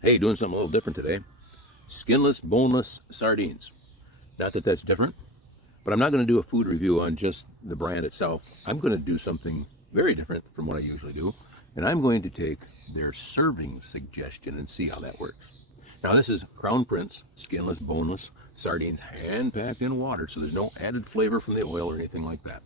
Hey, doing something a little different today. Skinless, boneless sardines. Not that that's different, but I'm not going to do a food review on just the brand itself. I'm going to do something very different from what I usually do, and I'm going to take their serving suggestion and see how that works. Now, this is Crown Prince, skinless, boneless sardines, hand-packed in water, so there's no added flavor from the oil or anything like that.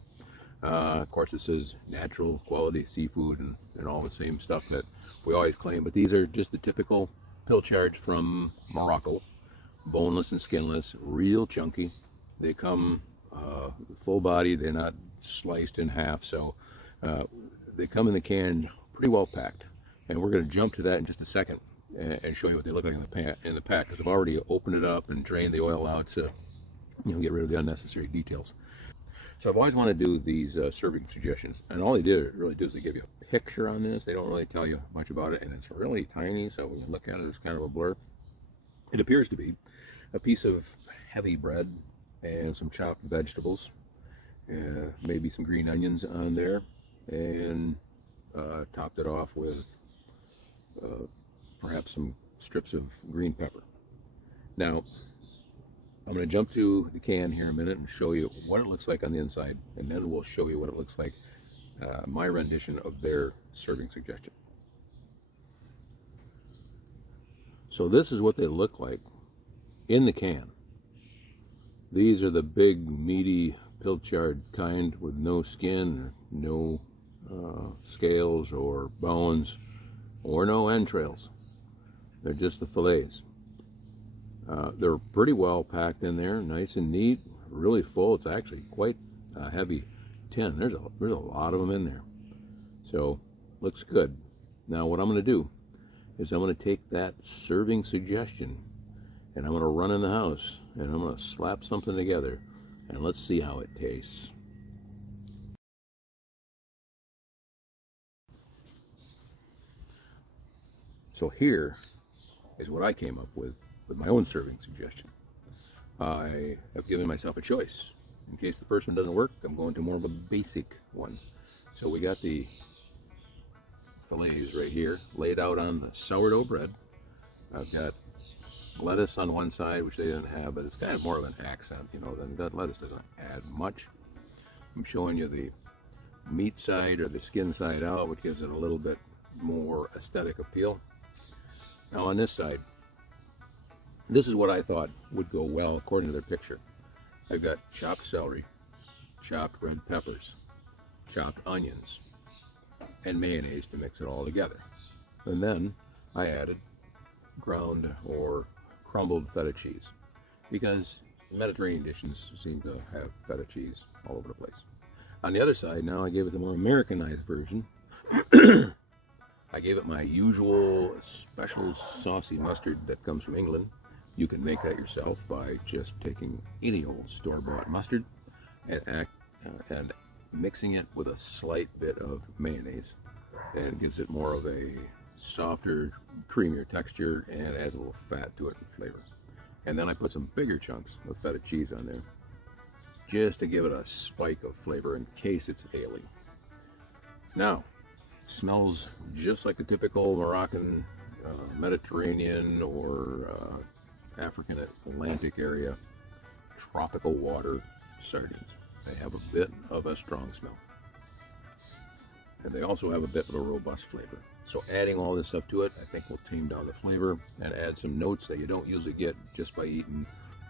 Of course, it says natural quality seafood and all the same stuff that we always claim, but these are just the typical pilchards from Morocco, boneless and skinless, real chunky. They come full body, they're not sliced in half, so they come in the can pretty well packed. And we're going to jump to that in just a second and show you what they look like in the pack, because I've already opened it up and drained the oil out to get rid of the unnecessary details. So I've always wanted to do these serving suggestions, and all they really do is they give you a picture on this. They don't really tell you much about it, and it's really tiny, so when you look at it, it's kind of a blur. It appears to be a piece of heavy bread and some chopped vegetables, maybe some green onions on there, and topped it off with perhaps some strips of green pepper. Now, I'm going to jump to the can here in a minute and show you what it looks like on the inside, and then we'll show you what it looks like, my rendition of their serving suggestion. So this is what they look like in the can. These are the big, meaty, pilchard kind with no skin, no scales or bones, or no entrails. They're just the fillets. They're pretty well packed in there, nice and neat, really full. It's actually quite a heavy tin. There's a lot of them in there. So, looks good. Now what I'm going to do is I'm going to take that serving suggestion and I'm going to run in the house and I'm going to slap something together and let's see how it tastes. So here is what I came up with my own serving suggestion. I have given myself a choice. In case the first one doesn't work, I'm going to more of a basic one. So we got the fillets right here, laid out on the sourdough bread. I've got lettuce on one side, which they didn't have, but it's kind of more of an accent, than that lettuce doesn't add much. I'm showing you the meat side or the skin side out, which gives it a little bit more aesthetic appeal. Now on this side, this is what I thought would go well according to their picture. I've got chopped celery, chopped red peppers, chopped onions, and mayonnaise to mix it all together. And then I added ground or crumbled feta cheese, because Mediterranean dishes seem to have feta cheese all over the place. On the other side, now I gave it the more Americanized version. I gave it my usual special saucy mustard that comes from England. You can make that yourself by just taking any old store-bought mustard and mixing it with a slight bit of mayonnaise, and gives it more of a softer, creamier texture and adds a little fat to it and flavor. And then I put some bigger chunks of feta cheese on there just to give it a spike of flavor in case it's ailing. Now, smells just like the typical Moroccan, Mediterranean, or African Atlantic area tropical water sardines. They have a bit of a strong smell, and they also have a bit of a robust flavor. So adding all this stuff to it, I think will tame down the flavor and add some notes that you don't usually get just by eating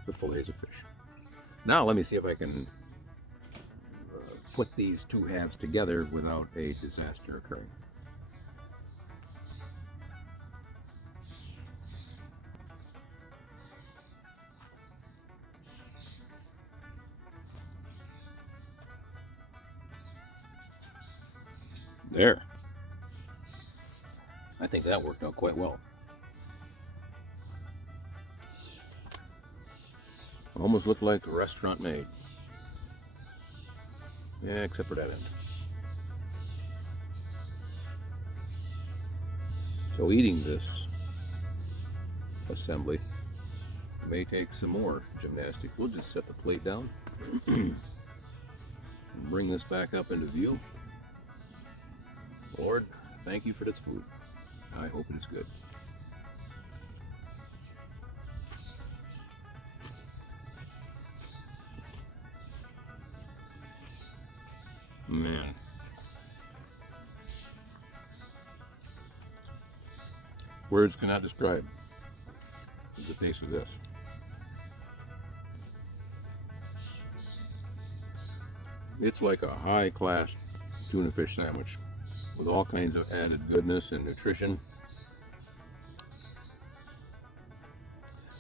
the fillets of fish. Now let me see if I can put these two halves together without a disaster occurring. There. I think that worked out quite well. Almost looked like restaurant made. Yeah, except for that end. So eating this assembly may take some more gymnastics. We'll just set the plate down and bring this back up into view. Lord, thank you for this food. I hope it is good. man. Words cannot describe the taste of this. It's like a high-class tuna fish sandwich with all kinds of added goodness and nutrition.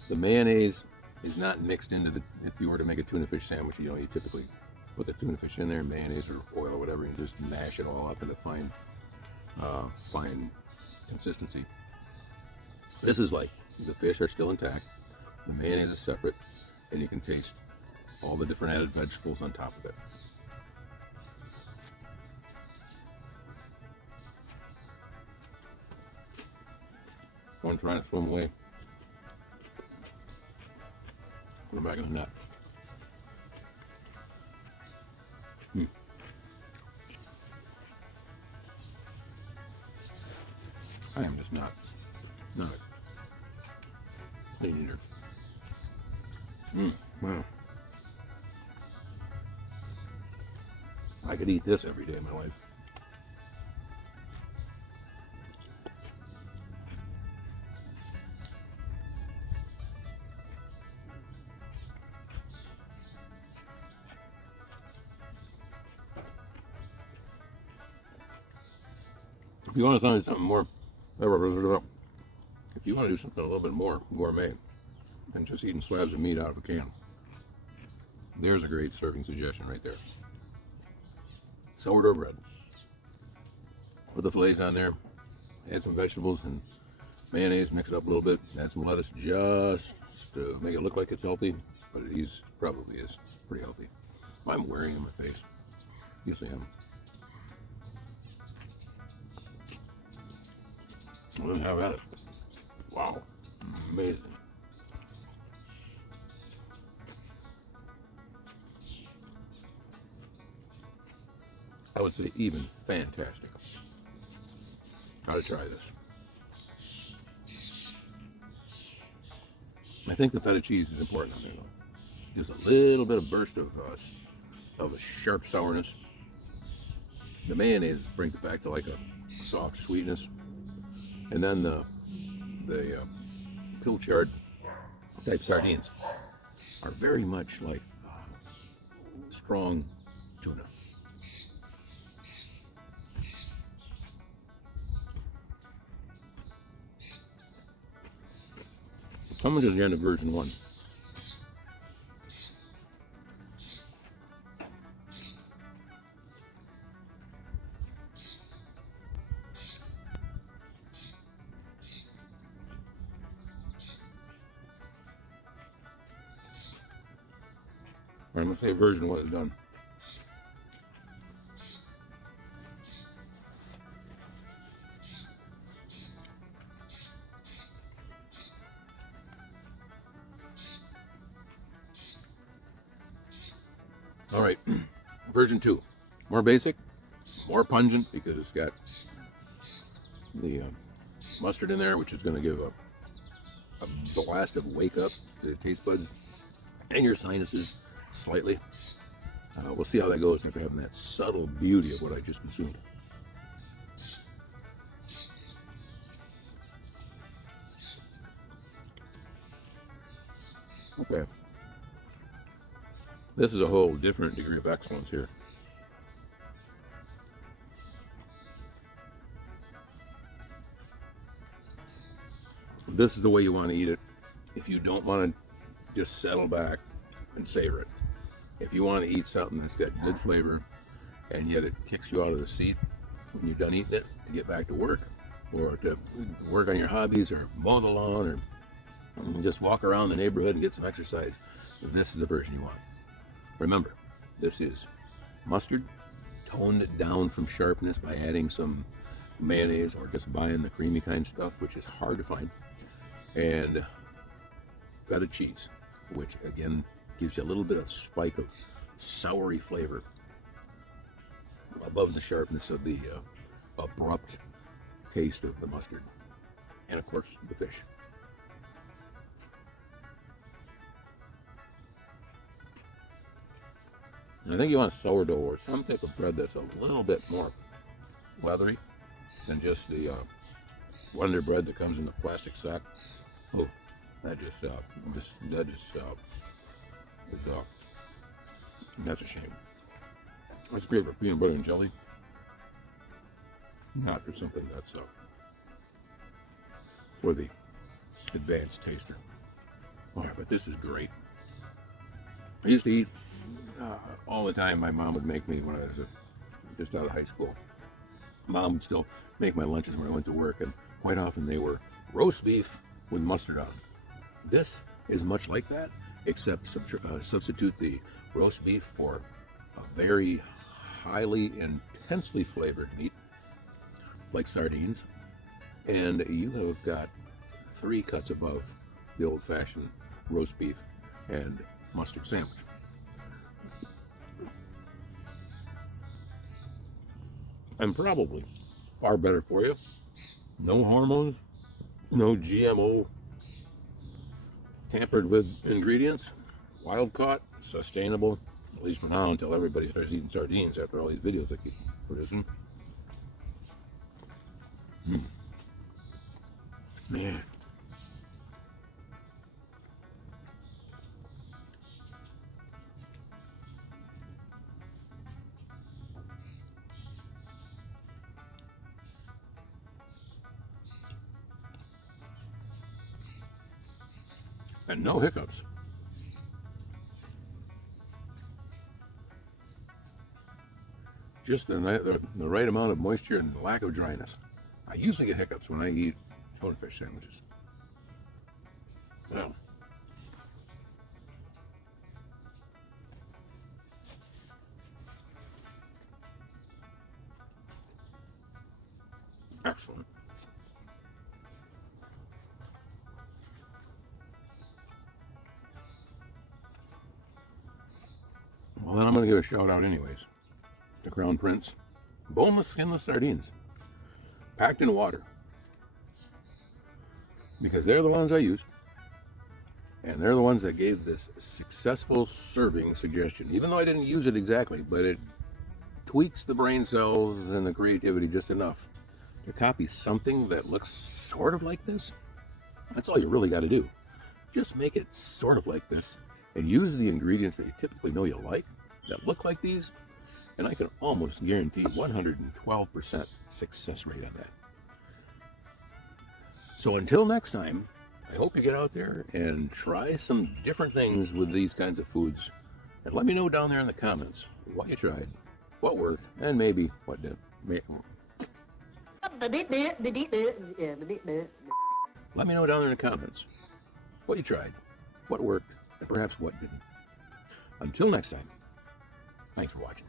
The mayonnaise is not mixed into the, if you were to make a tuna fish sandwich, you know, you typically put the tuna fish in there, mayonnaise or oil or whatever, and just mash it all up into fine consistency. This is like, the fish are still intact, the mayonnaise is separate, and you can taste all the different added vegetables on top of it. One trying to swim away. Put him back in the net. I am just not a clean eater. Wow. I could eat this every day of my life. If you want to do something more, if you want to do something a little bit more gourmet than just eating slabs of meat out of a can, there's a great serving suggestion right there. Sourdough bread. Put the fillets on there, add some vegetables and mayonnaise, mix it up a little bit, add some lettuce just to make it look like it's healthy, but it probably is pretty healthy. I'm wearing it in my face. Yes, I am. Let's have at it. Wow, amazing. I would say even fantastic. Gotta try this. I think the feta cheese is important on there though. Gives a little bit of burst of a sharp sourness. The mayonnaise brings it back to like a soft sweetness. And then the pilchard type sardines are very much like strong tuna. Coming to the end of version 1. I'm going to say version 1 is done. All right, version 2, more basic, more pungent because it's got the mustard in there, which is going to give a blast of wake up to the taste buds and your sinuses slightly. We'll see how that goes after having that subtle beauty of what I just consumed. Okay. This is a whole different degree of excellence here. This is the way you want to eat it if you don't want to just settle back and savor it. If you want to eat something that's got good flavor and yet it kicks you out of the seat when you're done eating it to get back to work or to work on your hobbies or mow the lawn or just walk around the neighborhood and get some exercise, this is the version you want. Remember, this is mustard, toned down from sharpness by adding some mayonnaise or just buying the creamy kind of stuff, which is hard to find, and feta cheese, which again gives you a little bit of spike of soury flavor above the sharpness of the abrupt taste of the mustard, and of course the fish. I think you want sourdough or some type of bread that's a little bit more leathery than just the Wonder Bread that comes in the plastic sack. Oh, that's a shame. It's great for peanut butter and jelly, not for something that's for the advanced taster. All right, but this is great. I used to eat all the time. My mom would make me when I was just out of high school. Mom would still make my lunches when I went to work, and quite often they were roast beef with mustard on it. This is much like that, except substitute the roast beef for a very highly, intensely flavored meat, like sardines, and you have got 3 cuts above the old-fashioned roast beef and mustard sandwich. And probably far better for you. No hormones, no GMO tampered with ingredients, wild caught, sustainable, at least for now, until everybody starts eating sardines after all these videos I keep producing. Man. And no hiccups. Just the right amount of moisture and the lack of dryness. I usually get hiccups when I eat tuna fish sandwiches. Well, excellent. Well, then I'm going to give a shout out anyways to Crown Prince. Boneless, skinless sardines, packed in water. Because they're the ones I used. And they're the ones that gave this successful serving suggestion. Even though I didn't use it exactly, but it tweaks the brain cells and the creativity just enough to copy something that looks sort of like this. That's all you really got to do. Just make it sort of like this and use the ingredients that you typically know you like that look like these, and I can almost guarantee 112% success rate on that. So until next time, I hope you get out there and try some different things with these kinds of foods, and let me know down there in the comments what you tried, what worked, and maybe what didn't. Let me know down there in the comments what you tried, what worked, and perhaps what didn't. Until next time, thanks for watching.